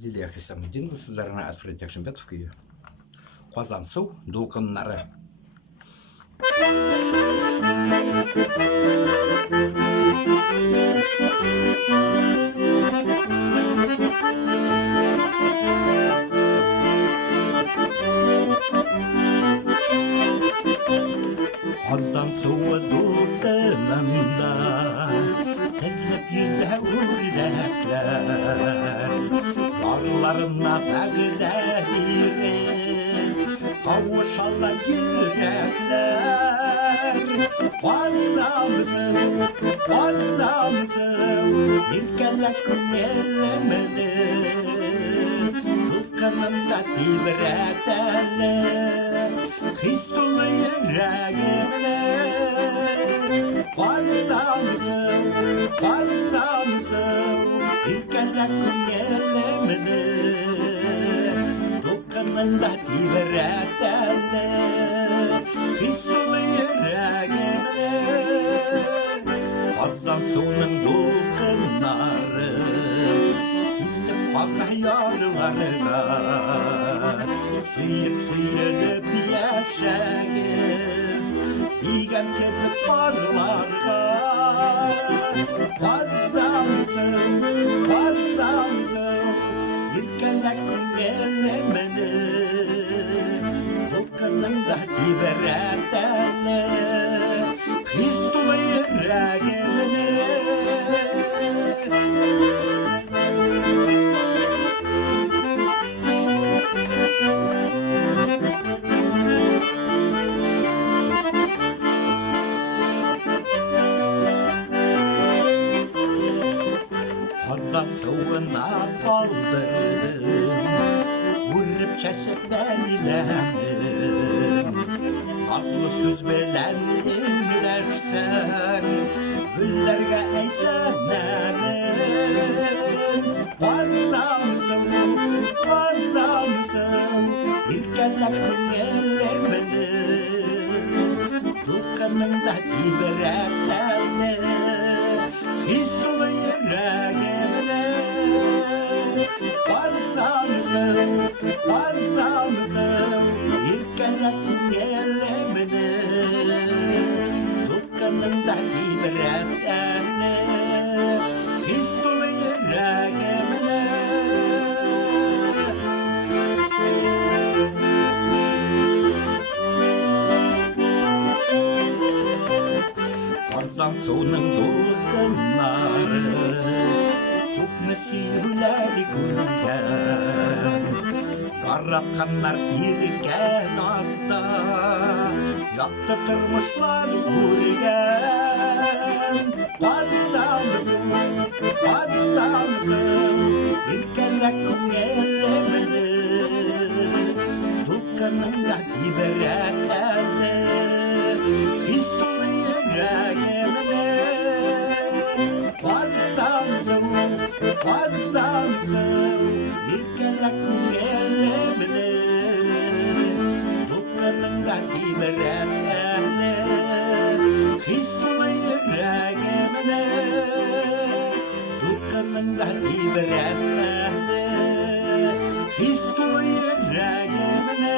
Лилия Хисамуддинова сыздарына Альфред Якшымбетов күйі. Қазансу дулқыннары. Қазансуы дулқынында тізіліп yüzә өрләкләр, ярларына бәгідә ирен, қауышалар йөрәкләр. Қазамсың, еркәләк күңелемді, дулқынында тибірәтәлі, хис тулы йөрәгімді. Қазамсың, еркәләк күңелемді, дулқынында тибірәтәлі, хис тулы йөрәгімді. Қазансуның дулқыннары килеп қақа ярларга, сүйіп яшәгез дигән кебек барларга. Қазансың, еркәләк күңелемді, дулқынында тибірәтәлі, хис тулы йөрәгемді. Қазансуына қалдырдым, үріп шәшектен иләмдім. Назлы сөз белән имләшсәң, гүлләргә әйтәмнәрем. Қазансың, еркәләк күңелемді, дулқынында тибірәтәлі, хис тулы йөрәгемді. Қазансың, еркәләк күңелемді, дулқынында тибірәтәлі, хис тулы йөрәгемді. Қазансуның дулқыннары күпне сөйләр күргән, таратқаннар иркән аста, якты тормышлар күргән. Қазансың, еркәләк күңелемді, дулқынында тибірәтәлі, хис тулы йөрәгемді. Қазансың, еркәләк күңелемді, дулқынында тибірәтәлі, хис тулы йөрәгемді. Дулқынында тибірәтәлі, хис тулы йөрәгемді.